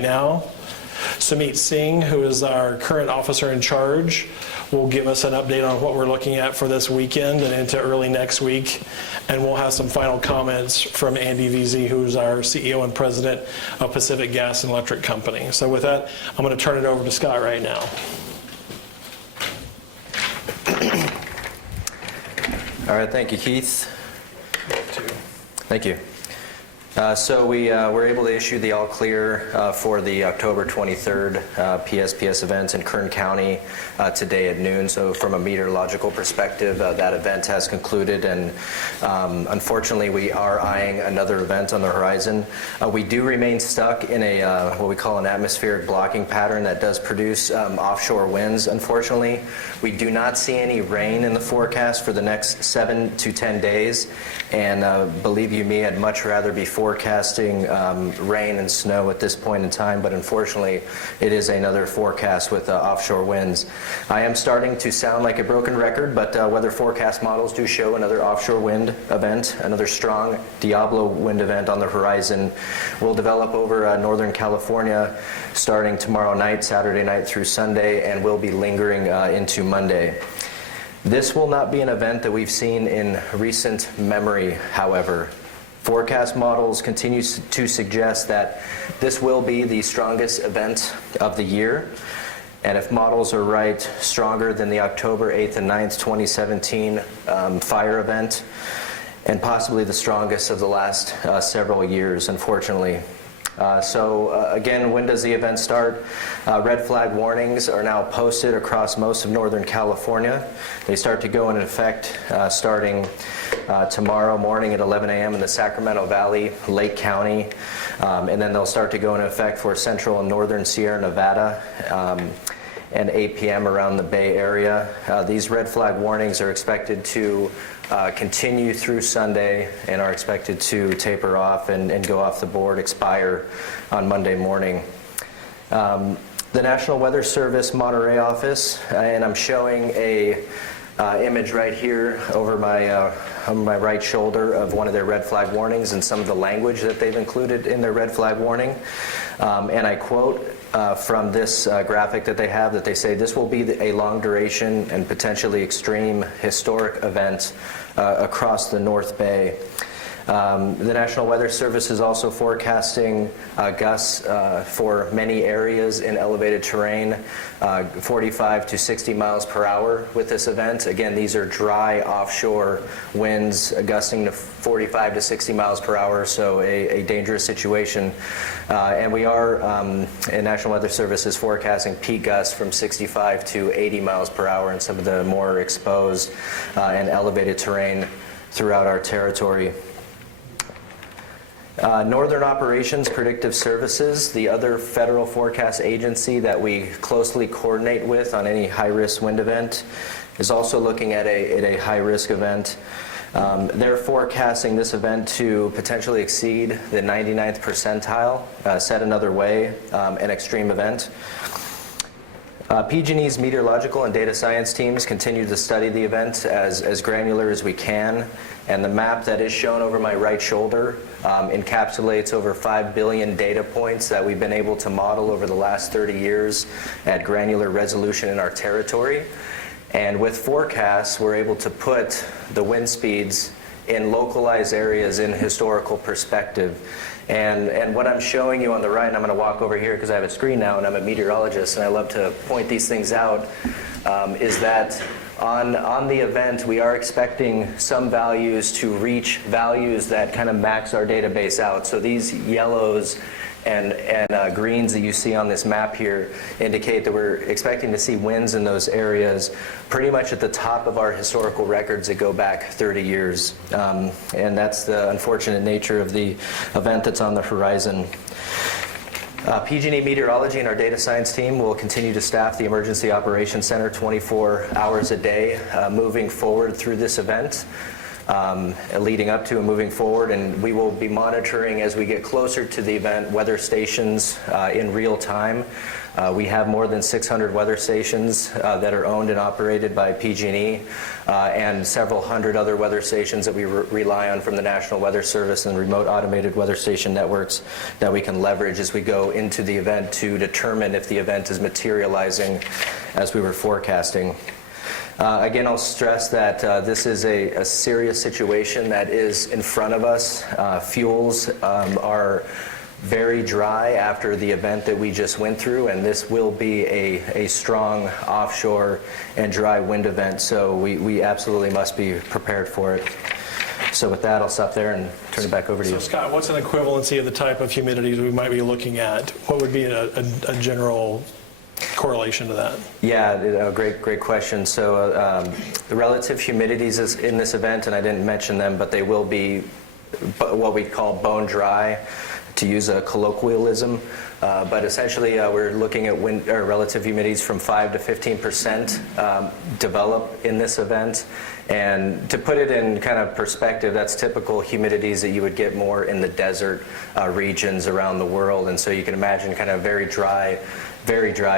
now. Sumit Singh, who is our current officer in charge, will give us an update on what we're looking at for this weekend and into early next week. And we'll have some final comments from Andy VZ, who's our CEO and president of Pacific Gas and Electric Company. So with that, I'm going to turn it over to Scott right now. All right, thank you, Keith. Thank you. So we were able to issue the all clear for the October 23rd PSPS event in Kern County today at noon. So from a meteorological perspective, that event has concluded, and unfortunately we are eyeing another event on the horizon. We do remain stuck in a what we call an atmospheric blocking pattern that does produce offshore winds, unfortunately. We do not see any rain in the forecast for the next 7 to 10 days, and believe you me, I'd much rather be forecasting rain and snow at this point in time, but unfortunately it is another forecast with offshore winds. I am starting to sound like a broken record, but weather forecast models do show another offshore wind event, another strong Diablo wind event on the horizon. Will develop over Northern California starting tomorrow night, Saturday night through Sunday, and will be lingering into Monday. This will not be an event that we've seen in recent memory, however. Forecast models continue to suggest that this will be the strongest event of the year. And if models are right, stronger than the October 8th and 9th, 2017 fire event, and possibly the strongest of the last several years, unfortunately. Again, when does the event start? Red flag warnings are now posted across most of Northern California. They start to go into effect starting tomorrow morning at 11 a.m. in the Sacramento Valley, Lake County, and then they'll start to go into effect for Central and Northern Sierra Nevada, and 8 p.m. around the Bay Area. These red flag warnings are expected to continue through Sunday and are expected to taper off and go off the board, expire on Monday morning. The National Weather Service Monterey office, and I'm showing a image right here over my right shoulder of one of their red flag warnings and some of the language that they've included in their red flag warning. And I quote from this graphic that they have, that they say this will be a long duration and potentially extreme historic event across the North Bay. The National Weather Service is also forecasting gusts for many areas in elevated terrain, 45 to 60 miles per hour with this event. Again, these are dry offshore winds gusting to 45 to 60 miles per hour, so a dangerous situation. And we are, and National Weather Service is forecasting peak gusts from 65 to 80 miles per hour in some of the more exposed and elevated terrain throughout our territory. Northern Operations Predictive Services, the other federal forecast agency that we closely coordinate with on any high-risk wind event, is also looking at a high-risk event. They're forecasting this event to potentially exceed the 99th percentile, said another way, an extreme event. PG&E's meteorological and data science teams continue to study the event as granular as we can, and the map that is shown over my right shoulder encapsulates over 5 billion data points that we've been able to model over the last 30 years at granular resolution in our territory. And with forecasts, we're able to put the wind speeds in localized areas in historical perspective. And what I'm showing you on the right, and I'm going to walk over here because I have a screen now and I'm a meteorologist and I love to point these things out, is that on the event we are expecting some values to reach values that kind of max our database out. So these yellows and greens that you see on this map here indicate that we're expecting to see winds in those areas pretty much at the top of our historical records that go back 30 years. And that's the unfortunate nature of the event that's on the horizon. PG&E Meteorology and our data science team will continue to staff the Emergency Operations Center 24 hours a day moving forward through this event. leading up to and moving forward, and we will be monitoring as we get closer to the event weather stations in real time. We have more than 600 weather stations that are owned and operated by PG&E, and several hundred other weather stations that we rely on from the National Weather Service and remote automated weather station networks that we can leverage as we go into the event to determine if the event is materializing as we were forecasting. Again, I'll stress that this is a serious situation that is in front of us. Fuels are very dry after the event that we just went through, and this will be a strong offshore and dry wind event, so we absolutely must be prepared for it. So with that, I'll stop there and turn it back over to you. So Scott, what's an equivalency of the type of humidities we might be looking at? What would be a general correlation to that? Yeah, great question. So the relative humidities in this event, and I didn't mention them, but they will be what we call bone dry, to use a colloquialism. But essentially, we're looking at relative humidities from 5 to 15% develop in this event. And to put it in kind of perspective, that's typical humidities that you would get more in the desert regions around the world. And so you can imagine kind of very dry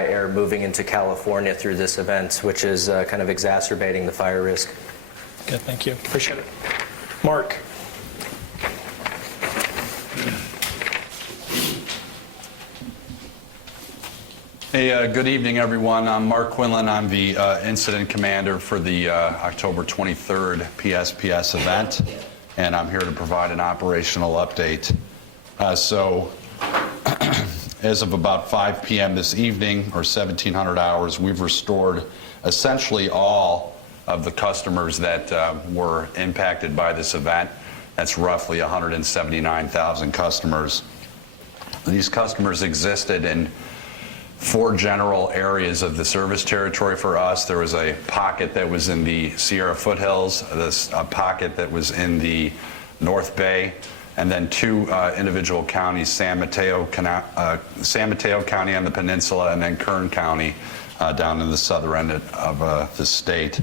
air moving into California through this event, which is kind of exacerbating the fire risk. Good, thank you. Appreciate it. Mark. Hey, good evening, everyone. I'm Mark Quinlan. I'm the incident commander for the October 23rd PSPS event, and I'm here to provide an operational update. So, as of about 5 p.m. this evening, or 1700 hours, we've restored essentially all of the customers that were impacted by this event. That's roughly 179,000 customers. These customers existed in 4 general areas of the service territory for us. There was a pocket that was in the Sierra foothills, a pocket that was in the North Bay, and then 2 individual counties, San Mateo County on the peninsula, and then Kern County down in the southern end of the state.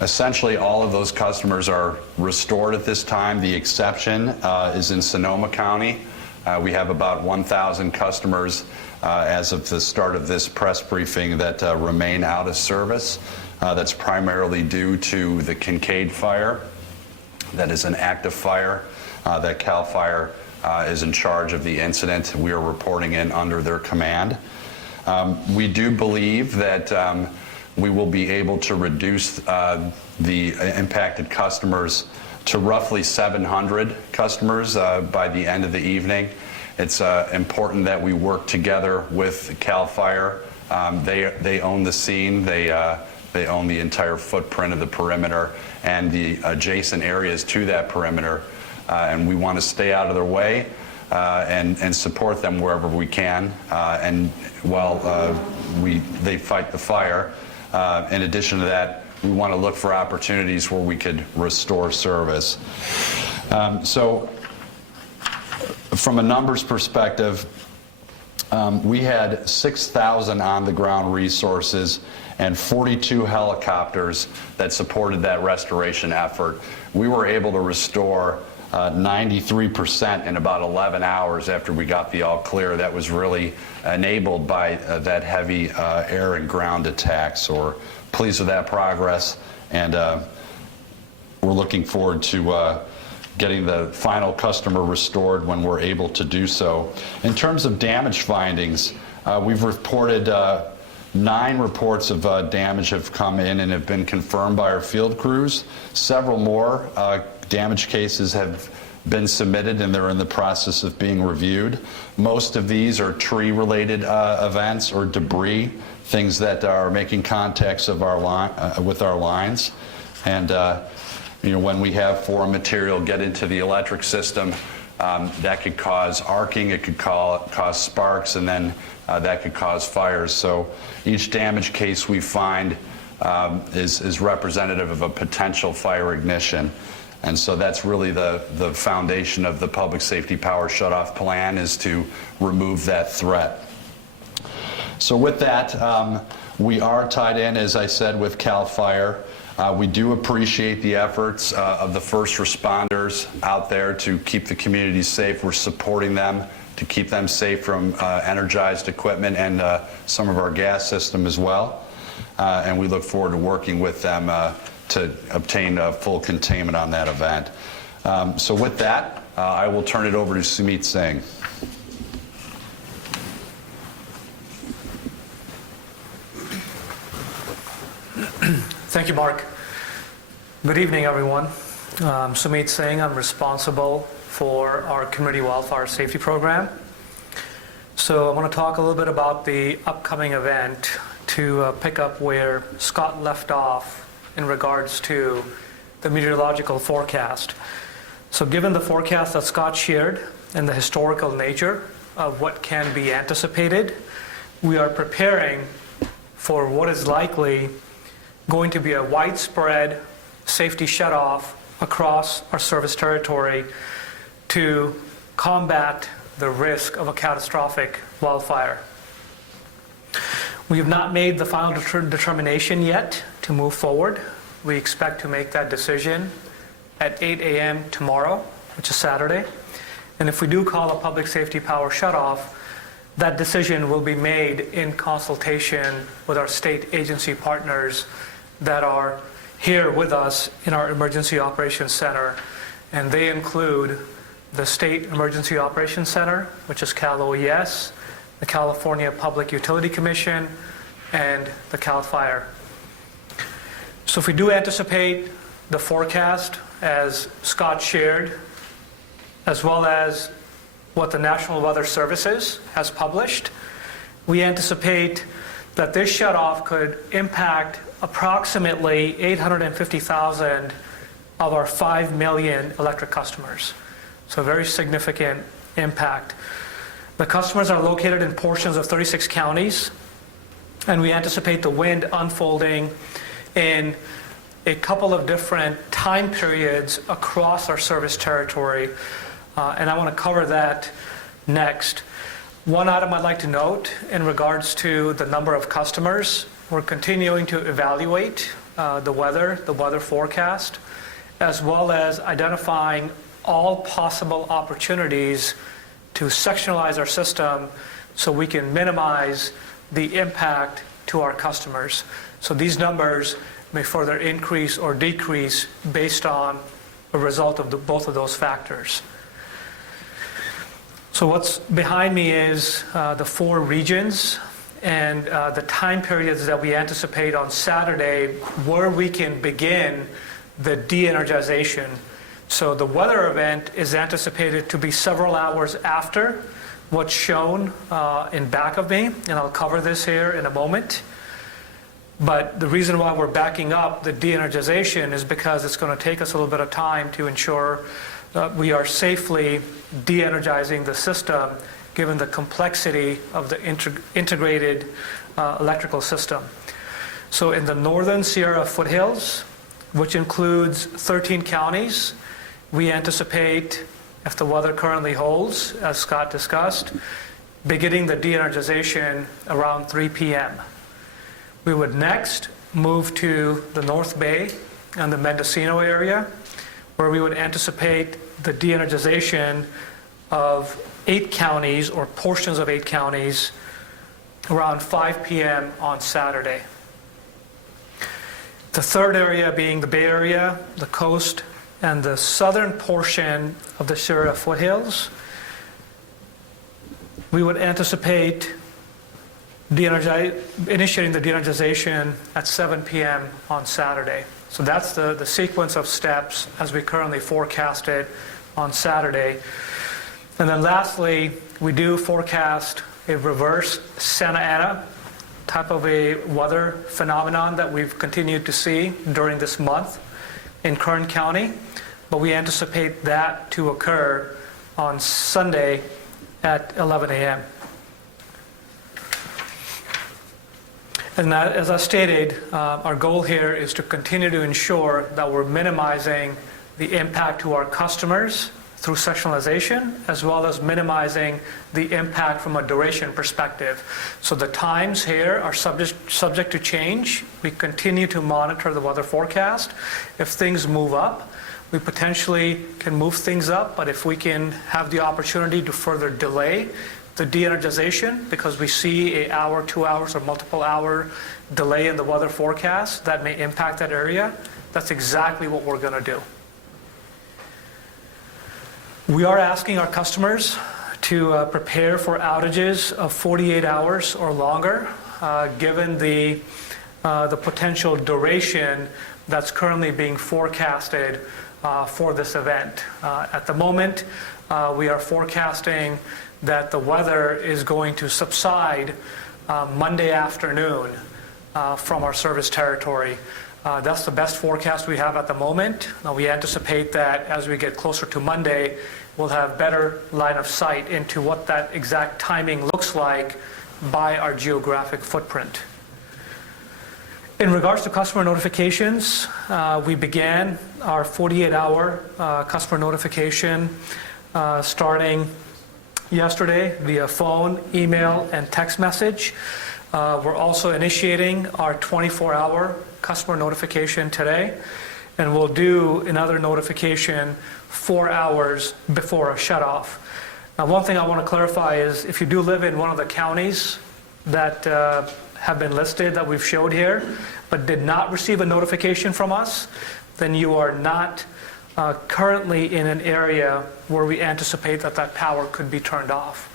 Essentially, all of those customers are restored at this time. The exception is in Sonoma County. We have about 1,000 customers as of the start of this press briefing that remain out of service. That's primarily due to the Kincaid fire. That is an active fire that CAL FIRE is in charge of the incident. We are reporting in under their command. We do believe that we will be able to reduce the impacted customers to roughly 700 customers by the end of the evening. It's important that we work together with CAL FIRE. They own the scene. They own the entire footprint of the perimeter and the adjacent areas to that perimeter. And we want to stay out of their way and support them wherever we can. And while they fight the fire, in addition to that, we want to look for opportunities where we could restore service. So from a numbers perspective, we had 6,000 on-the-ground resources and 42 helicopters that supported that restoration effort. We were able to restore 93% in about 11 hours after we got the all clear. That was really enabled by that heavy air and ground attack. So we're pleased with that progress, and we're looking forward to getting the final customer restored when we're able to do so. In terms of damage findings, we've reported 9 reports of damage have come in and have been confirmed by our field crews. Several more damage cases have been submitted, and they're in the process of being reviewed. Most of these are tree-related events or debris, things that are making contacts of with our lines. And when we have foreign material get into the electric system, that could cause arcing, it could cause sparks, and then that could cause fires. So each damage case we find is representative of a potential fire ignition. And so that's really the foundation of the Public Safety Power Shutoff plan, is to remove that threat. So with that, we are tied in, as I said, with CAL FIRE. We do appreciate the efforts of the first responders out there to keep the community safe. We're supporting them to keep them safe from energized equipment and some of our gas system as well. And we look forward to working with them to obtain full containment on that event. So with that, I will turn it over to Sumit Singh. Thank you, Mark. Good evening, everyone. I'm Sumit Singh. I'm responsible for our community wildfire safety program. So I want to talk a little bit about the upcoming event to pick up where Scott left off in regards to the meteorological forecast. So given the forecast that Scott shared and the historical nature of what can be anticipated, we are preparing for what is likely going to be a widespread safety shutoff across our service territory to combat the risk of a catastrophic wildfire. We have not made the final determination yet to move forward. We expect to make that decision at 8 a.m. tomorrow, which is Saturday. And if we do call a public safety power shutoff, that decision will be made in consultation with our state agency partners that are here with us in our Emergency Operations Center. And they include the State Emergency Operations Center, which is Cal OES, the California Public Utility Commission, and the Cal Fire. So if we do anticipate the forecast as Scott shared, as well as what the National Weather Services has published, we anticipate that this shutoff could impact approximately 850,000 of our 5 million electric customers. So a very significant impact. The customers are located in portions of 36 counties, and we anticipate the wind unfolding in a couple of different time periods across our service territory, and I want to cover that next. One item I'd like to note in regards to the number of customers, we're continuing to evaluate the weather forecast, as well as identifying all possible opportunities to sectionalize our system so we can minimize the impact to our customers. So these numbers may further increase or decrease based on a result of both of those factors. So what's behind me is the 4 regions and the time periods that we anticipate on Saturday where we can begin the de-energization. So the weather event is anticipated to be several hours after what's shown in back of me, and I'll cover this here in a moment. But the reason why we're backing up the de-energization is because it's going to take us a little bit of time to ensure that we are safely de-energizing the system given the complexity of the integrated electrical system. So in the northern Sierra foothills, which includes 13 counties, we anticipate, if the weather currently holds, as Scott discussed, beginning the de-energization around 3 p.m. We would next move to the North Bay and the Mendocino area, where we would anticipate the de-energization of 8 counties or portions of 8 counties around 5 p.m. on Saturday. The third area being the Bay Area, the coast, and the southern portion of the Sierra foothills. We would anticipate initiating the de-energization at 7 p.m. on Saturday. So that's the sequence of steps as we currently forecast it on Saturday. And then lastly, we do forecast a reverse Santa Ana type of a weather phenomenon that we've continued to see during this month in Kern County, but we anticipate that to occur on Sunday at 11 a.m. And that, as I stated, our goal here is to continue to ensure that we're minimizing the impact to our customers through sectionalization, as well as minimizing the impact from a duration perspective. So the times here are subject to change. We continue to monitor the weather forecast. If things move up, we potentially can move things up, but if we can have the opportunity to further delay the de-energization because we see an hour, 2 hours, or multiple hour delay in the weather forecast that may impact that area, that's exactly what we're going to do. We are asking our customers to prepare for outages of 48 hours or longer, given the potential duration that's currently being forecasted for this event. At the moment, we are forecasting that the weather is going to subside Monday afternoon from our service territory. That's the best forecast we have at the moment. Now, we anticipate that as we get closer to Monday, we'll have better line of sight into what that exact timing looks like by our geographic footprint. In regards to customer notifications, we began our 48-hour customer notification starting yesterday via phone, email, and text message. We're also initiating our 24-hour customer notification today, and we'll do another notification 4 hours before a shutoff. Now, one thing I want to clarify is if you do live in one of the counties that have been listed that we've showed here, but did not receive a notification from us, then you are not currently in an area where we anticipate that that power could be turned off.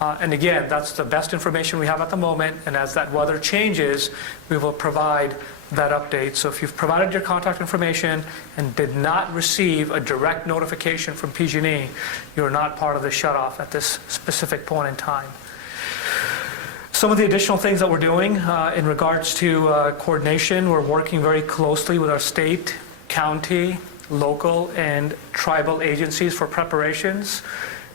And again, that's the best information we have at the moment, and as that weather changes, we will provide that update. So if you've provided your contact information and did not receive a direct notification from PG&E, you're not part of the shutoff at this specific point in time. Some of the additional things that we're doing in regards to coordination, we're working very closely with our state, county, local, and tribal agencies for preparations.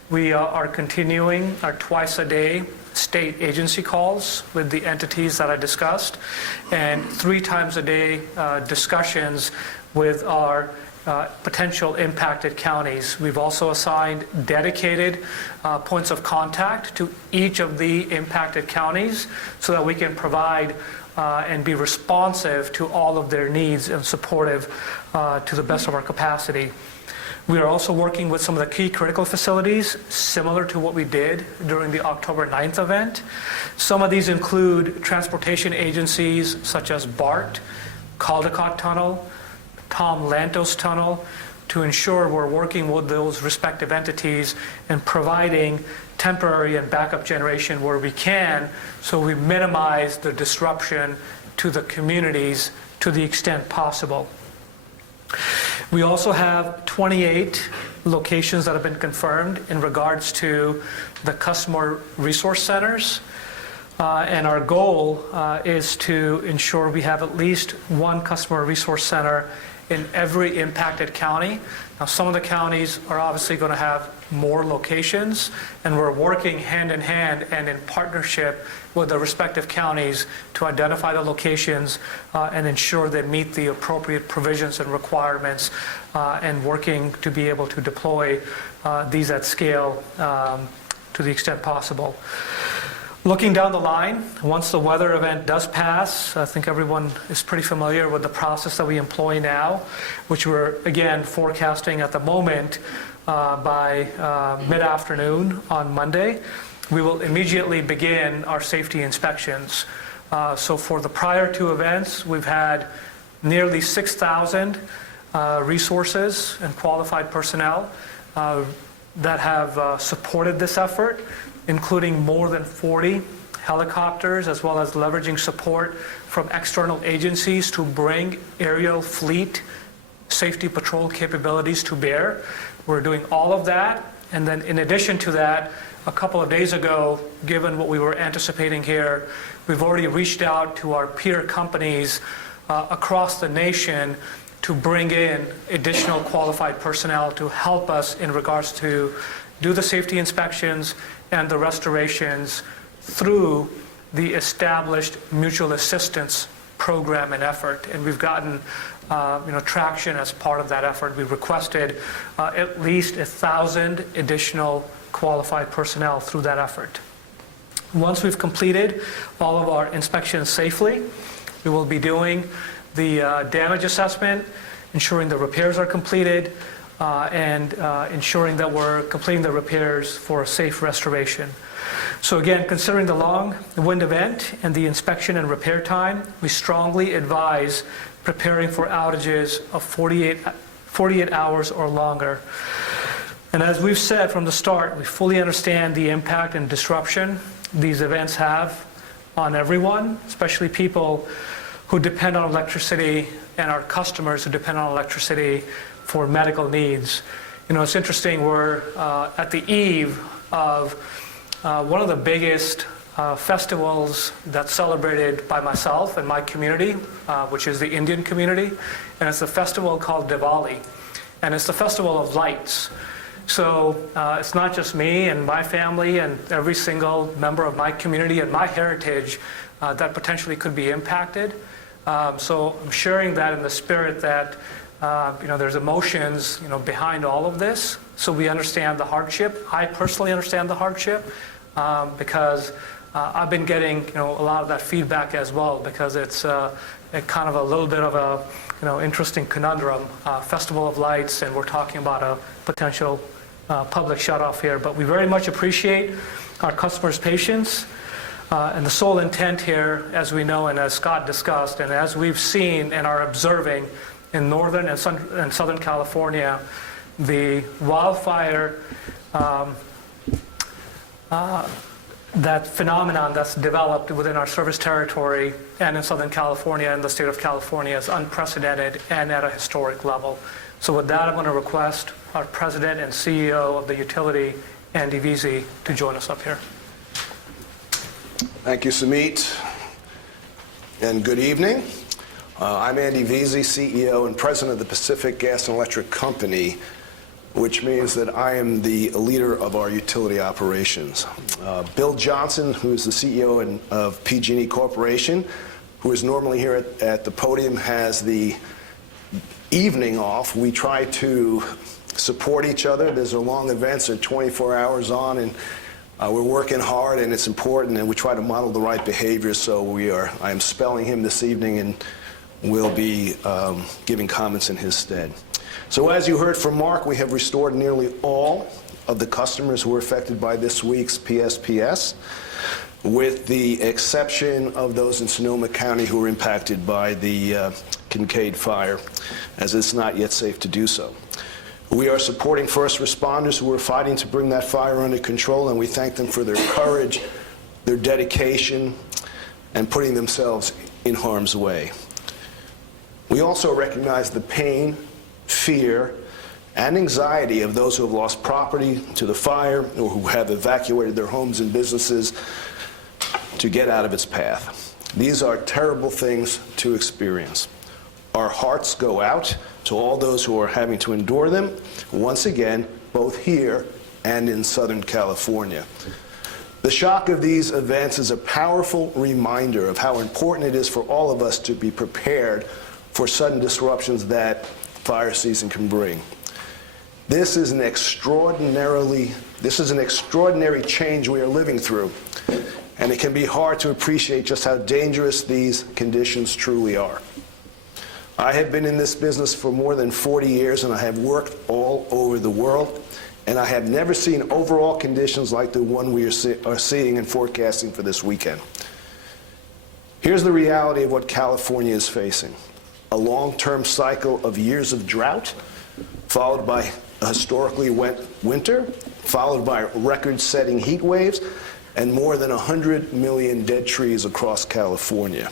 We are continuing our twice-a-day state agency calls with the entities that I discussed, and 3 times a day discussions with our potential impacted counties. We've also assigned dedicated points of contact to each of the impacted counties so that we can provide and be responsive to all of their needs and supportive to the best of our capacity. We are also working with some of the key critical facilities, similar to what we did during the October 9th event. Some of these include transportation agencies such as BART, Caldecott Tunnel, Tom Lantos Tunnel, to ensure we're working with those respective entities and providing temporary and backup generation where we can, so we minimize the disruption to the communities to the extent possible. We also have 28 locations that have been confirmed in regards to the customer resource centers. And our goal is to ensure we have at least one customer resource center in every impacted county. Now, some of the counties are obviously going to have more locations, and we're working hand in hand and in partnership with the respective counties to identify the locations and ensure they meet the appropriate provisions and requirements, and working to be able to deploy these at scale to the extent possible. Looking down the line, once the weather event does pass, I think everyone is pretty familiar with the process that we employ now, which we're, again, forecasting at the moment by mid-afternoon on Monday. We will immediately begin our safety inspections. So for the prior 2 events, we've had nearly 6,000 resources and qualified personnel that have supported this effort, including more than 40 helicopters, as well as leveraging support from external agencies to bring aerial fleet safety patrol capabilities to bear. We're doing all of that, and then in addition to that, a couple of days ago, given what we were anticipating here, we've already reached out to our peer companies across the nation to bring in additional qualified personnel to help us in regards to do the safety inspections and the restorations through the established mutual assistance program and effort. And we've gotten traction as part of that effort. We requested at least 1,000 additional qualified personnel through that effort. Once we've completed all of our inspections safely, we will be doing the damage assessment, ensuring the repairs are completed, and ensuring that we're completing the repairs for a safe restoration. So again, considering the long wind event and the inspection and repair time, we strongly advise preparing for outages of 48 hours or longer. And as we've said from the start, we fully understand the impact and disruption these events have on everyone, especially people who depend on electricity and our customers who depend on electricity for medical needs. It's interesting, we're at the eve of one of the biggest festivals that's celebrated by myself and my community, which is the Indian community, and it's a festival called Diwali, and it's the festival of lights. So it's not just me and my family and every single member of my community and my heritage that potentially could be impacted. So I'm sharing that in the spirit that there's emotions behind all of this. So we understand the hardship. I personally understand the hardship because I've been getting a lot of that feedback as well, because it's kind of a little bit of a interesting conundrum. Festival of Lights, and we're talking about a potential public shutoff here. But we very much appreciate our customers' patience. And the sole intent here, as we know and as Scott discussed, and as we've seen and are observing in Northern and Southern California, the wildfire, that phenomenon that's developed within our service territory and in Southern California and the state of California is unprecedented and at a historic level. So with that, I'm going to request our President and CEO of the utility, Andy Veazey, to join us up here. Thank you, Sumit, and good evening. I'm Andy Veazey, CEO and President of the Pacific Gas and Electric Company, which means that I am the leader of our utility operations. Bill Johnson, who is the CEO of PG&E Corporation, who is normally here at the podium, has the evening off. We try to support each other. There's a long events, they're 24 hours on, and we're working hard, and it's important, and we try to model the right behavior. So I am spelling him this evening, and we'll be giving comments in his stead. So as you heard from Mark, we have restored nearly all of the customers who were affected by this week's PSPS, with the exception of those in Sonoma County who were impacted by the Kincaid fire, as it's not yet safe to do so. We are supporting first responders who are fighting to bring that fire under control, and we thank them for their courage, their dedication, and putting themselves in harm's way. We also recognize the pain, fear, and anxiety of those who have lost property to the fire or who have evacuated their homes and businesses to get out of its path. These are terrible things to experience. Our hearts go out to all those who are having to endure them, once again, both here and in Southern California. The shock of these events is a powerful reminder of how important it is for all of us to be prepared for sudden disruptions that fire season can bring. This is an extraordinary change we are living through, and it can be hard to appreciate just how dangerous these conditions truly are. I have been in this business for more than 40 years, and I have worked all over the world, and I have never seen overall conditions like the one we are seeing and forecasting for this weekend. Here's the reality of what California is facing: a long-term cycle of years of drought, followed by a historically wet winter, followed by record-setting heat waves, and more than 100 million dead trees across California.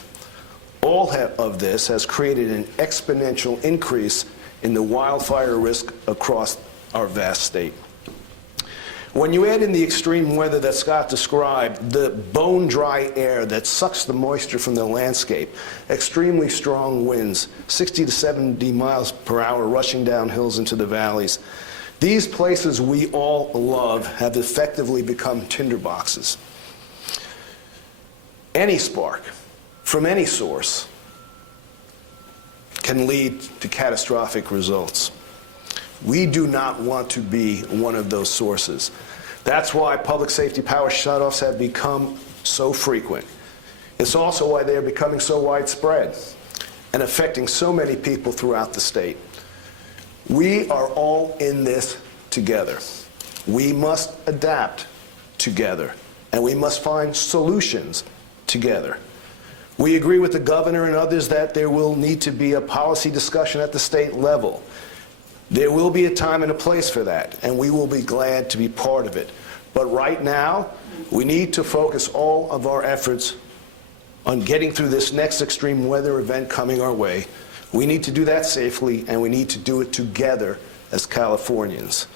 All of this has created an exponential increase in the wildfire risk across our vast state. When you add in the extreme weather that Scott described, the bone-dry air that sucks the moisture from the landscape, extremely strong winds, 60 to 70 miles per hour rushing down hills into the valleys, these places we all love have effectively become tinderboxes. Any spark from any source can lead to catastrophic results. We do not want to be one of those sources. That's why public safety power shutoffs have become so frequent. It's also why they are becoming so widespread and affecting so many people throughout the state. We are all in this together. We must adapt together, and we must find solutions together. We agree with the governor and others that there will need to be a policy discussion at the state level. There will be a time and a place for that, and we will be glad to be part of it. But right now, we need to focus all of our efforts on getting through this next extreme weather event coming our way. We need to do that safely, and we need to do it together as Californians.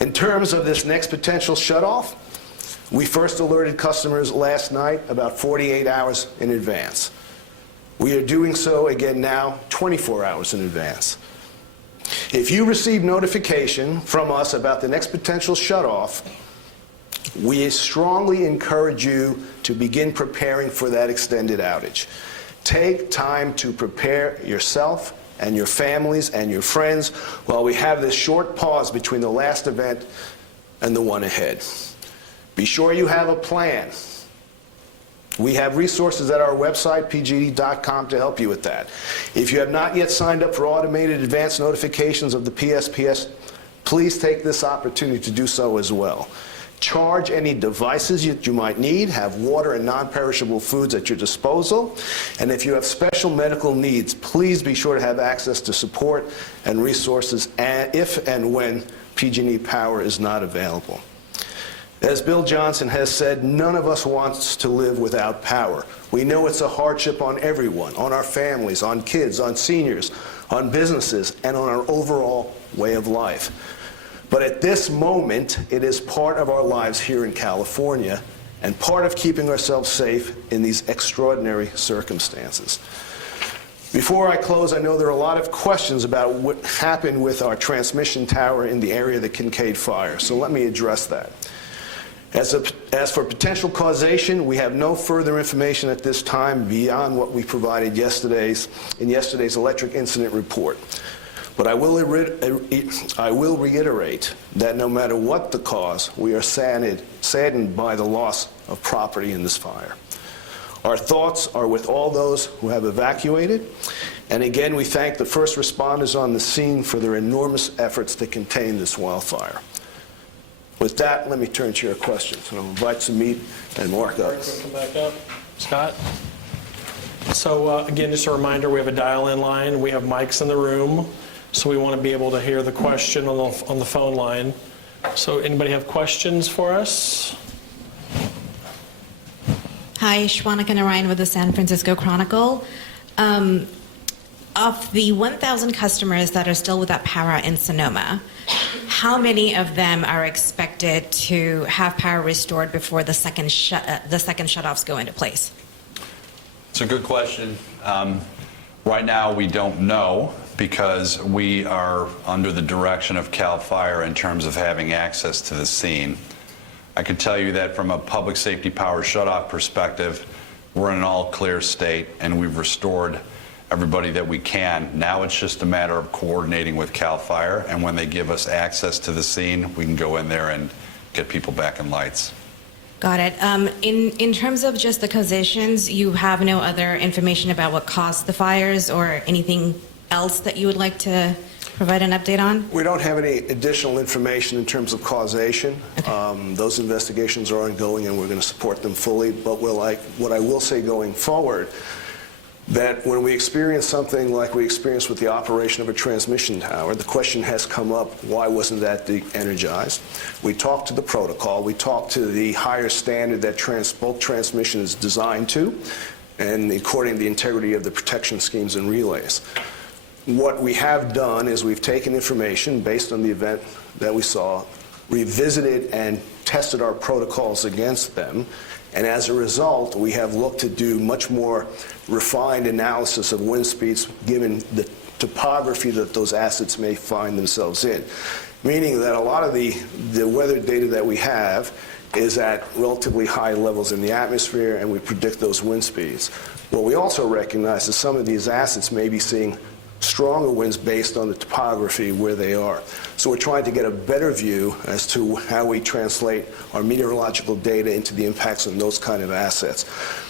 In terms of this next potential shutoff, we first alerted customers last night about 48 hours in advance. We are doing so again now 24 hours in advance. If you receive notification from us about the next potential shutoff, we strongly encourage you to begin preparing for that extended outage. Take time to prepare yourself and your families and your friends while we have this short pause between the last event and the one ahead. Be sure you have a plan. We have resources at our website, pg&e.com, to help you with that. If you have not yet signed up for automated advance notifications of the PSPS, please take this opportunity to do so as well. Charge any devices that you might need, have water and non-perishable foods at your disposal, and if you have special medical needs, please be sure to have access to support and resources if and when PG&E power is not available. As Bill Johnson has said, none of us wants to live without power. We know it's a hardship on everyone, on our families, on kids, on seniors, on businesses, and on our overall way of life. But at this moment, it is part of our lives here in California and part of keeping ourselves safe in these extraordinary circumstances. Before I close, I know there are a lot of questions about what happened with our transmission tower in the area of the Kincaid fire, so let me address that. As for potential causation, we have no further information at this time beyond what we provided in yesterday's electric incident report. But I will reiterate that no matter what the cause, we are saddened by the loss of property in this fire. Our thoughts are with all those who have evacuated, and again, we thank the first responders on the scene for their enormous efforts to contain this wildfire. With that, let me turn to your questions, and I'll invite Sumit and Mark up. Come back up. Scott? So again, just a reminder, we have a dial-in line. We have mics in the room, so we want to be able to hear the question on the phone line. So anybody have questions for us? Hi, Shwanika Narayan with the San Francisco Chronicle. Of the 1,000 customers that are still without power in Sonoma, how many of them are expected to have power restored before the second shutoffs go into place? It's a good question. Right now, we don't know because we are under the direction of CAL FIRE in terms of having access to the scene. I can tell you that from a public safety power shutoff perspective, we're in an all-clear state, and we've restored everybody that we can. Now it's just a matter of coordinating with CAL FIRE, and when they give us access to the scene, we can go in there and get people back in lights. Got it. In terms of just the causations, you have no other information about what caused the fires or anything else that you would like to provide an update on? We don't have any additional information in terms of causation. Okay. Those investigations are ongoing, and we're going to support them fully. But what I will say going forward, that when we experience something like we experienced with the operation of a transmission tower, the question has come up, why wasn't that de-energized? We talked to the protocol, we talked to the higher standard that bulk transmission is designed to, and according to the integrity of the protection schemes and relays. What we have done is we've taken information based on the event that we saw, revisited and tested our protocols against them, and as a result, we have looked to do much more refined analysis of wind speeds given the topography that those assets may find themselves in. Meaning that a lot of the weather data that we have is at relatively high levels in the atmosphere, and we predict those wind speeds. What we also recognize is some of these assets may be seeing stronger winds based on the topography where they are. So we're trying to get a better view as to how we translate our meteorological data into the impacts on those kind of assets.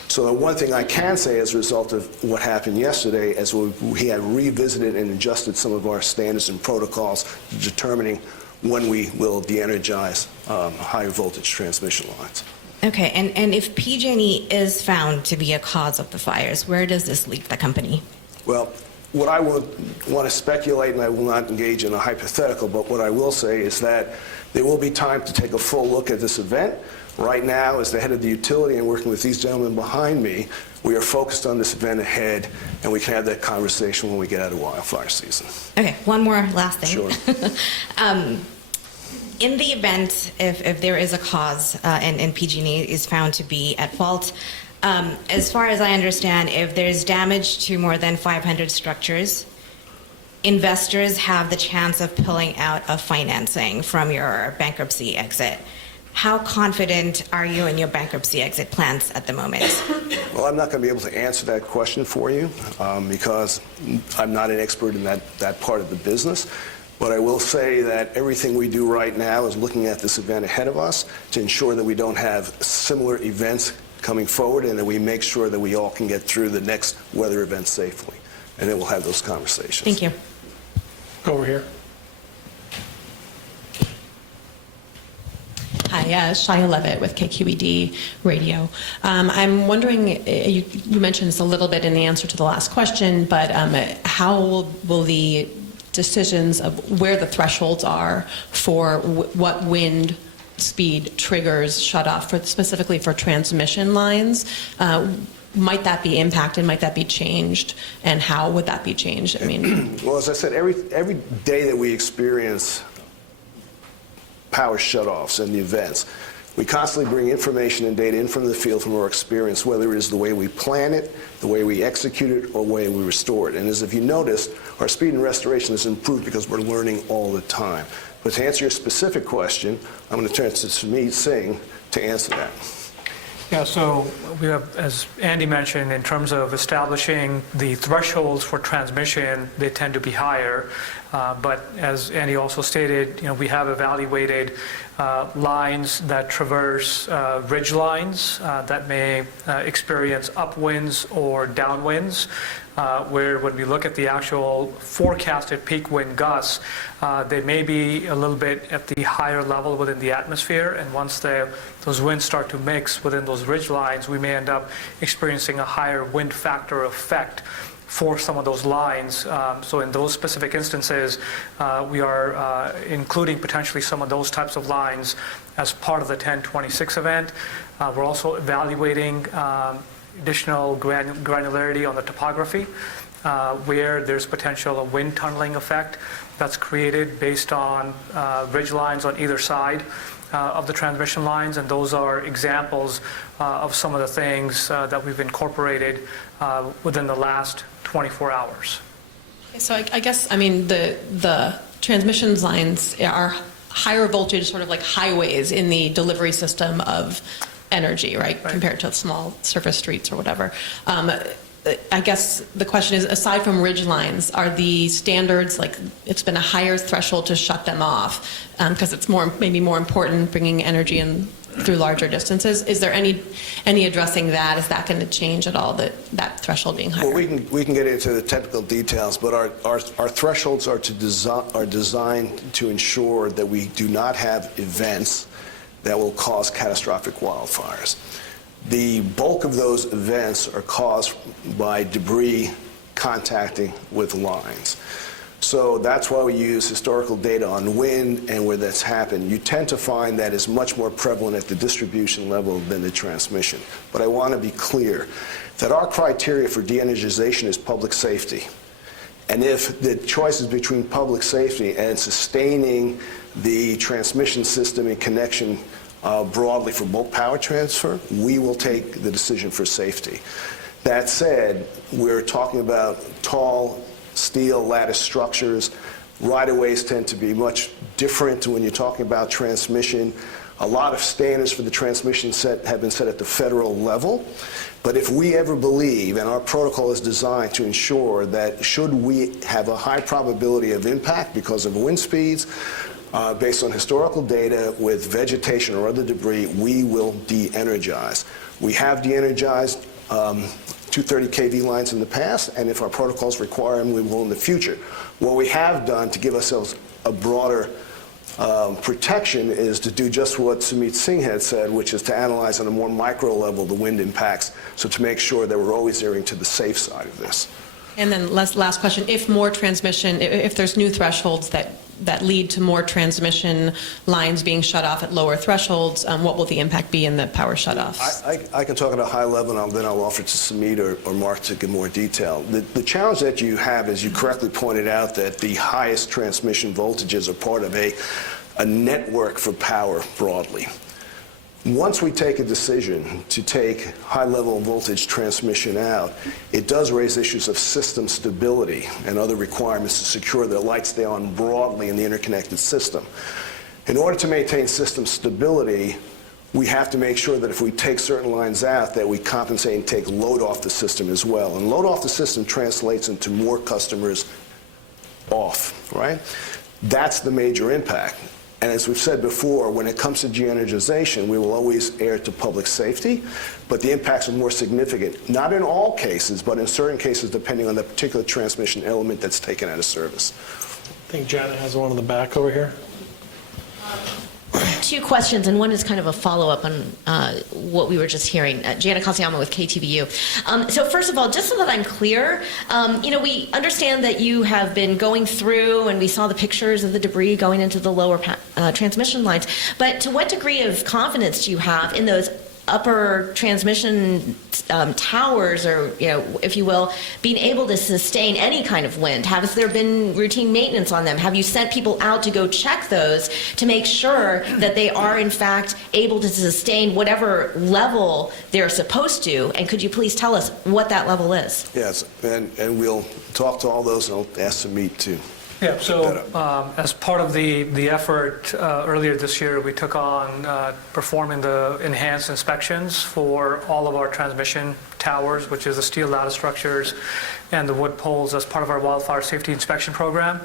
So the one thing I can say as a result of what happened yesterday is we have revisited and adjusted some of our standards and protocols determining when we will de-energize higher voltage transmission lines. Okay, and if PG&E is found to be a cause of the fires, where does this leave the company? Well, what I would want to speculate, and I will not engage in a hypothetical, but what I will say is that there will be time to take a full look at this event. Right now, as the head of the utility and working with these gentlemen behind me, we are focused on this event ahead, and we can have that conversation when we get out of wildfire season. Okay, one more last thing. Sure. In the event, if there is a cause and PG&E is found to be at fault, as far as I understand, if there's damage to more than 500 structures, investors have the chance of pulling out of financing from your bankruptcy exit. How confident are you in your bankruptcy exit plans at the moment? Well, I'm not going to be able to answer that question for you because I'm not an expert in that part of the business. But I will say that everything we do right now is looking at this event ahead of us to ensure that we don't have similar events coming forward and that we make sure that we all can get through the next weather event safely. And then we'll have those conversations. Thank you. Go over here. Hi, Shia Levitt with KQED Radio. I'm wondering, you mentioned this a little bit in the answer to the last question, but how will the decisions of where the thresholds are for what wind speed triggers shutoff, specifically for transmission lines, might that be impacted? Might that be changed? And how would that be changed? I mean, well, as I said, every day that we experience power shutoffs and the events, we constantly bring information and data in from the field from our experience, whether it is the way we plan it, the way we execute it, or the way we restore it. And as if you noticed, our speed and restoration has improved because we're learning all the time. But to answer your specific question, I'm going to turn it to Sumeet Singh to answer that. Yeah, so we have, as Andy mentioned, in terms of establishing the thresholds for transmission, they tend to be higher. But as Andy also stated, we have evaluated lines that traverse ridge lines that may experience upwinds or downwinds, where when we look at the actual forecasted peak wind gusts, they may be a little bit at the higher level within the atmosphere, and once those winds start to mix within those ridge lines, we may end up experiencing a higher wind factor effect for some of those lines. So in those specific instances, we are including potentially some of those types of lines as part of the 1026 event. We're also evaluating additional granularity on the topography, where there's potential a wind tunneling effect that's created based on ridge lines on either side of the transmission lines, and those are examples of some of the things that we've incorporated within the last 24 hours. so I guess, I mean, the transmission lines are higher voltage, sort of like highways in the delivery system of energy, right? Compared to small surface streets or whatever. I guess the question is, aside from ridge lines, are the standards, like it's been a higher threshold to shut them off because it's maybe more important bringing energy in through larger distances? Is there any addressing that? Is that going to change at all, that threshold being higher? Well, we can get into the technical details, but our thresholds are designed to ensure that we do not have events that will cause catastrophic wildfires. The bulk of those events are caused by debris contacting with lines. So that's why we use historical data on wind and where that's happened. You tend to find that is much more prevalent at the distribution level than the transmission. But I want to be clear that our criteria for de-energization is public safety. And if the choice is between public safety and sustaining the transmission system in connection broadly for bulk power transfer, we will take the decision for safety. That said, we're talking about tall steel lattice structures. Right-of-ways tend to be much different when you're talking about transmission. A lot of standards for the transmission set have been set at the federal level. But if we ever believe, and our protocol is designed to ensure that should we have a high probability of impact because of wind speeds, based on historical data with vegetation or other debris, we will de-energize. We have de-energized 230 kV lines in the past, and if our protocols require them, we will in the future. What we have done to give ourselves a broader protection is to do just what Sumit Singh had said, which is to analyze on a more micro level the wind impacts, so to make sure that we're always erring to the safe side of this. And then last question, if more transmission, if there's new thresholds that lead to more transmission lines being shut off at lower thresholds, what will the impact be in the power shutoffs? I can talk at a high level, and then I'll offer to Sumit or Mark to give more detail. The challenge that you have is you correctly pointed out that the highest transmission voltages are part of a network for power broadly. Once we take a decision to take high-level voltage transmission out, it does raise issues of system stability and other requirements to secure that lights stay on broadly in the interconnected system. In order to maintain system stability, we have to make sure that if we take certain lines out, that we compensate and take load off the system as well. And load off the system translates into more customers off, right? That's the major impact. And as we've said before, when it comes to de-energization, we will always err to public safety, but the impacts are more significant. Not in all cases, but in certain cases, depending on the particular transmission element that's taken out of service. I think Janet has one in the back over here. Two questions, and one is kind of a follow-up on what we were just hearing. Janet Kasiyama with KTVU. So first of all, just so that I'm clear, we understand that you have been going through, and we saw the pictures of the debris going into the lower transmission lines, but to what degree of confidence do you have in those upper transmission towers, or if you will, being able to sustain any kind of wind? Has there been routine maintenance on them? Have you sent people out to go check those to make sure that they are in fact able to sustain whatever level they're supposed to? And could you please tell us what that level is? Yes, and we'll talk to all those, and I'll ask Sumit to. Yeah, so as part of the effort earlier this year, we took on performing the enhanced inspections for all of our transmission towers, which is the steel ladder structures and the wood poles, as part of our wildfire safety inspection program.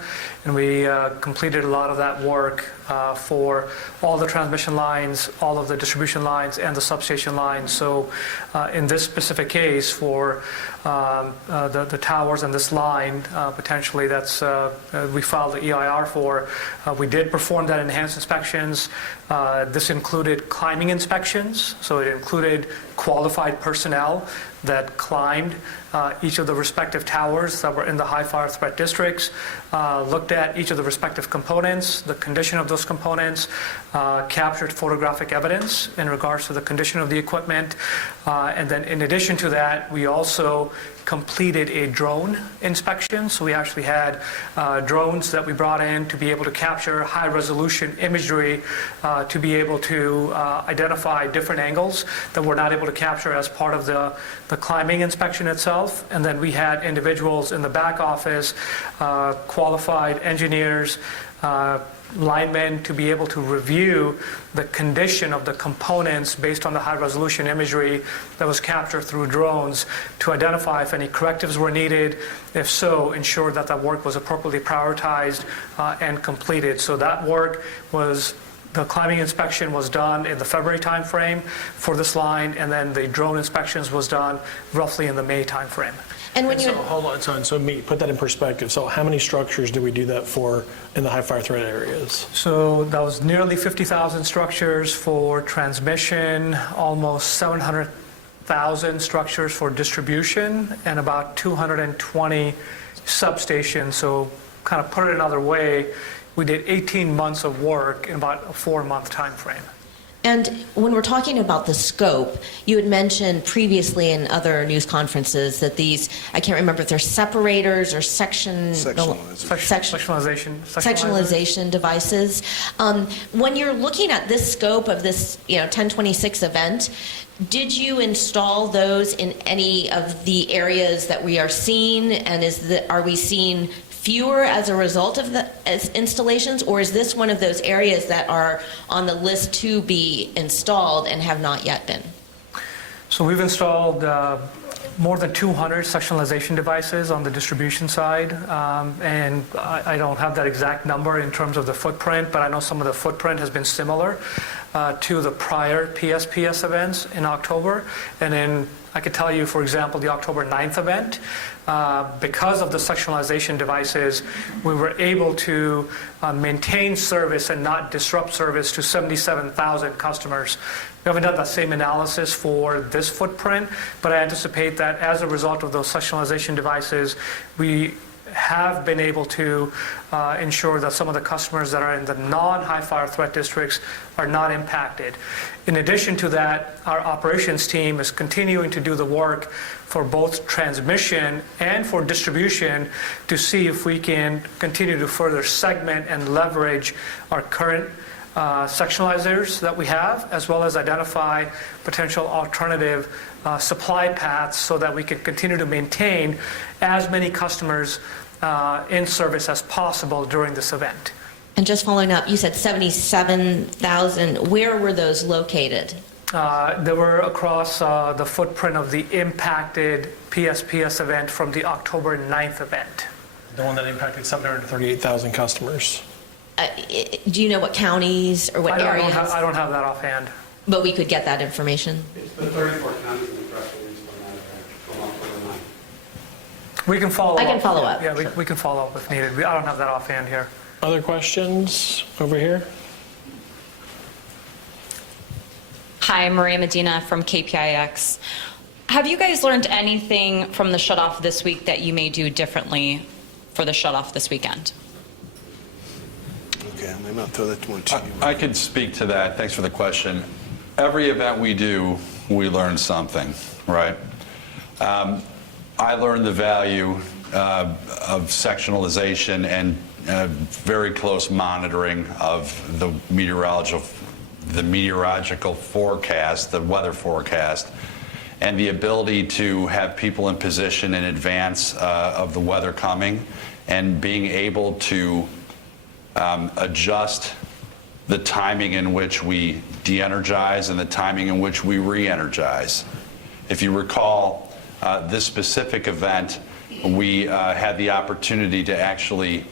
And we completed a lot of that work for all the transmission lines, all of the distribution lines, and the substation lines. So in this specific case, for the towers and this line, potentially that's we filed the EIR for, we did perform that enhanced inspections. This included climbing inspections, so it included qualified personnel that climbed each of the respective towers that were in the high fire threat districts, looked at each of the respective components, the condition of those components, captured photographic evidence in regards to the condition of the equipment, and then in addition to that, we also completed a drone inspection. So we actually had drones that we brought in to be able to capture high resolution imagery, to be able to identify different angles that we're not able to capture as part of the climbing inspection itself. And then we had individuals in the back office, qualified engineers, linemen, to be able to review the condition of the components based on the high resolution imagery that was captured through drones, to identify if any correctives were needed. If so, ensure that that work was appropriately prioritized and completed. So that work was, the climbing inspection was done in the February timeframe for this line, and then the drone inspections was done roughly in the May timeframe. And when you Hold on, so put that in perspective. So how many structures do we do that for in the high fire threat areas? So that was nearly 50,000 structures for transmission, almost 700,000 structures for distribution, and about 220 substations. So kind of put it another way, we did 18 months of work in about a 4-month time frame. And when we're talking about the scope, you had mentioned previously in other news conferences that these, I can't remember if they're separators or sectionalization devices. When you're looking at this scope of this 1026 event, did you install those in any of the areas that we are seeing? And are we seeing fewer as a result of the installations, or is this one of those areas that are on the list to be installed and have not yet been? So we've installed more than 200 sectionalization devices on the distribution side, and I don't have that exact number in terms of the footprint, but I know some of the footprint has been similar to the prior PSPS events in October. And then I could tell you, for example, the October 9th event, because of the sectionalization devices, we were able to maintain service and not disrupt service to 77,000 customers. We haven't done that same analysis for this footprint, but I anticipate that as a result of those sectionalization devices, we have been able to ensure that some of the customers that are in the non-high fire threat districts are not impacted. In addition to that, our operations team is continuing to do the work for both transmission and for distribution to see if we can continue to further segment and leverage our current sectionalizers that we have, as well as identify potential alternative supply paths so that we can continue to maintain as many customers in service as possible during this event. And just following up, you said 77,000. Where were those located? They were across the footprint of the impacted PSPS event from the October 9th event. The one that impacted 738,000 customers. Do you know what counties or what areas? I don't have that offhand. But we could get that information. It's the 34 counties in the press release for that event from October 9th. We can follow up. I can follow up. Yeah, we can follow up if needed. I don't have that offhand here. Other questions over here? Hi, Maria Medina from KPIX. Have you guys learned anything from the shutoff this week that you may do differently for the shutoff this weekend? Okay, I might throw that one to you. I could speak to that. Thanks for the question. Every event we do, we learn something, right? I learned the value of sectionalization and very close monitoring of the meteorological forecast, the weather forecast, and the ability to have people in position in advance of the weather coming, and being able to adjust the timing in which we de-energize and the timing in which we re-energize. If you recall, this specific event, we had the opportunity to actually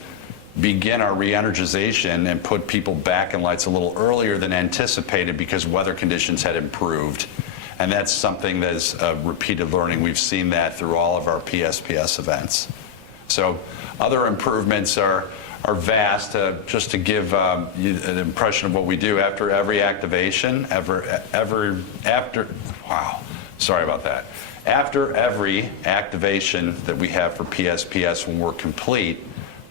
begin our re-energization and put people back in lights a little earlier than anticipated because weather conditions had improved. And that's something that is repeated learning. We've seen that through all of our PSPS events. So other improvements are vast. Just to give you an impression of what we do after every activation, after every activation that we have for PSPS when we're complete,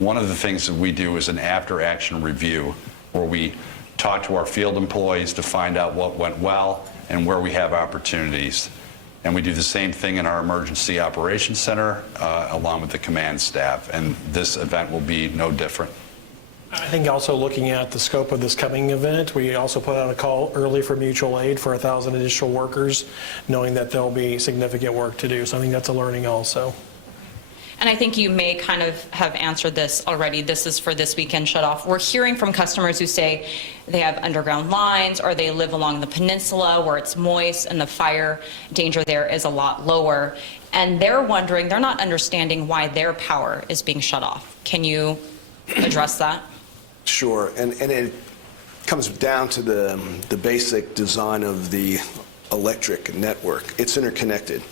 one of the things that we do is an after-action review where we talk to our field employees to find out what went well and where we have opportunities. And we do the same thing in our Emergency Operations Center along with the command staff, and this event will be no different. I think also looking at the scope of this coming event, we also put out a call early for mutual aid for 1,000 additional workers, knowing that there'll be significant work to do. So I think that's a learning also. And I think you may kind of have answered this already. This is for this weekend shutoff. We're hearing from customers who say they have underground lines or they live along the peninsula where it's moist and the fire danger there is a lot lower. And they're wondering, they're not understanding why their power is being shut off. Can you address that? Sure, and it comes down to the basic design of the electric network. It's interconnected.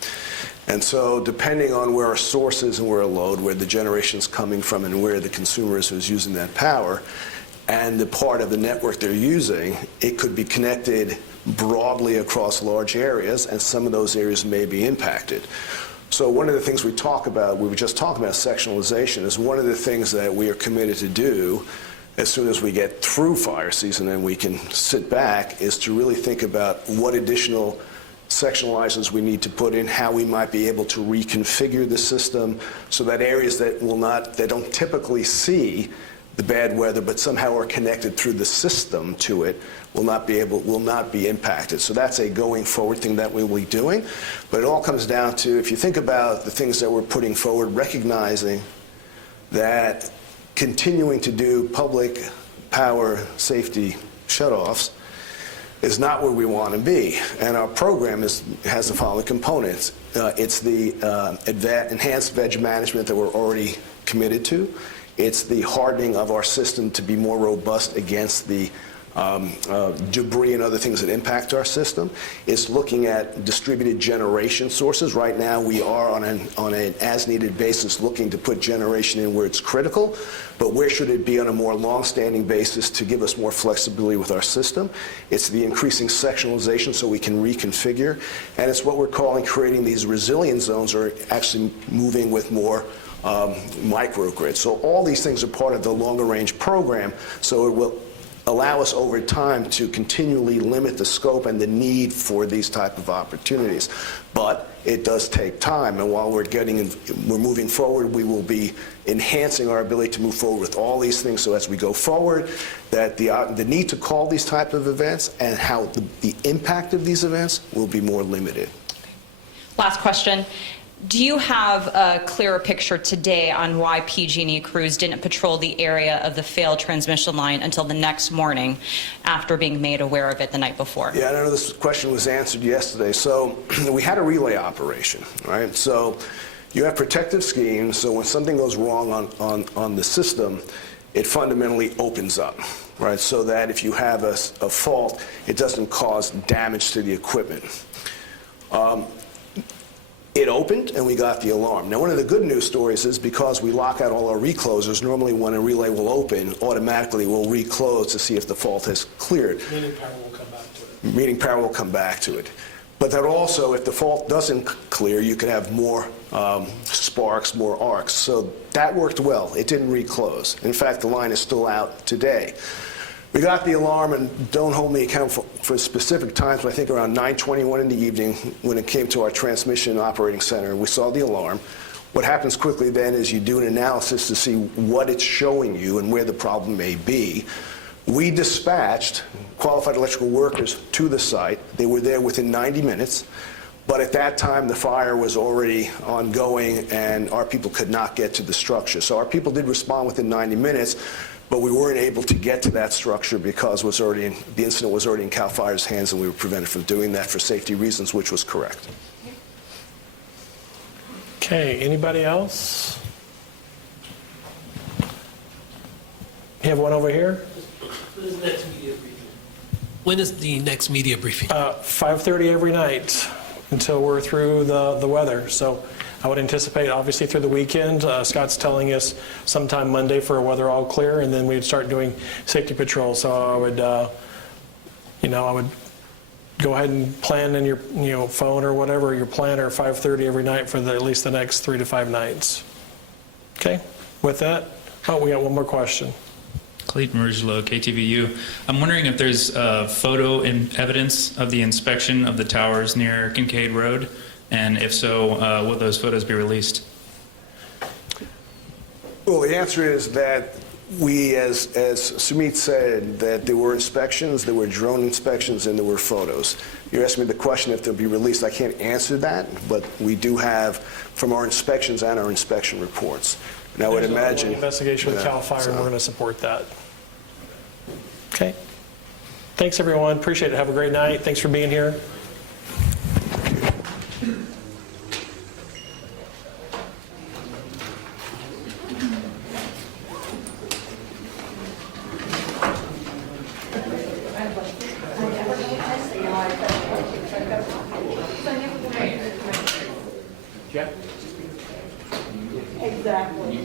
And so depending on where our source is and where our load, where the generation's coming from and where the consumer is who's using that power, and the part of the network they're using, it could be connected broadly across large areas, and some of those areas may be impacted. So one of the things we were just talking about sectionalization, is one of the things that we are committed to do as soon as we get through fire season and we can sit back, is to really think about what additional sectionalizers we need to put in, how we might be able to reconfigure the system so that areas that don't typically see the bad weather but somehow are connected through the system to it will not be impacted. So that's a going forward thing that we will be doing. But it all comes down to, if you think about the things that we're putting forward, recognizing that continuing to do public power safety shutoffs is not where we want to be. And our program has the following components. It's the enhanced veg management that we're already committed to. It's the hardening of our system to be more robust against the debris and other things that impact our system. It's looking at distributed generation sources. Right now, we are on an as-needed basis looking to put generation in where it's critical, but where should it be on a more long-standing basis to give us more flexibility with our system? It's the increasing sectionalization so we can reconfigure, and it's what we're calling creating these resilience zones, or actually moving with more microgrids. So all these things are part of the longer-range program, so it will allow us over time to continually limit the scope and the need for these type of opportunities. But it does take time, and while we're moving forward, we will be enhancing our ability to move forward with all these things, so as we go forward, that the need to call these type of events and how the impact of these events will be more limited. Last question. Do you have a clearer picture today on why PG&E crews didn't patrol the area of the failed transmission line until the next morning after being made aware of it the night before? Yeah, I know this question was answered yesterday. So we had a relay operation, right? So you have protective schemes, so when something goes wrong on the system, it fundamentally opens up, right? So that if you have a fault, it doesn't cause damage to the equipment. It opened, and we got the alarm. Now, one of the good news stories is because we lock out all our reclosers, normally when a relay will open, automatically we'll reclose to see if the fault has cleared. Meaning power will come back to it. Meaning power will come back to it. But that also, if the fault doesn't clear, you can have more sparks, more arcs. So that worked well. It didn't reclose. In fact, the line is still out today. We got the alarm, and don't hold me accountable for specific times, but I think around 9:21 in the evening when it came to our transmission operating center, we saw the alarm. What happens quickly then is you do an analysis to see what it's showing you and where the problem may be. We dispatched qualified electrical workers to the site. They were there within 90 minutes, but at that time the fire was already ongoing and our people could not get to the structure. So our people did respond within 90 minutes, but we weren't able to get to that structure because the incident was already in CAL FIRE's hands, and we were prevented from doing that for safety reasons, which was correct. Okay, anybody else? You have one over here? When is the next media briefing? 5:30 every night until we're through the weather. So I would anticipate, obviously, through the weekend. Scott's telling us sometime Monday for a weather all clear, and then we'd start doing safety patrol. So I would, I would go ahead and plan in your phone or whatever, your planner, 5:30 every night for at least the next 3 to 5 nights. Okay. With that, we got one more question. Clayton Rugelo, KTVU. I'm wondering if there's photo and evidence of the inspection of the towers near Kincaid Road, and if so, will those photos be released? Well, the answer is that we, as Sumit said, that there were inspections, there were drone inspections, and there were photos. You're asking me the question if they'll be released. I can't answer that, but we do have from our inspections and our inspection reports. And I would imagine... There's an investigation with CAL FIRE, and we're going to support that. Okay. Thanks, everyone. Appreciate it. Have a great night. Thanks for being here. Exactly.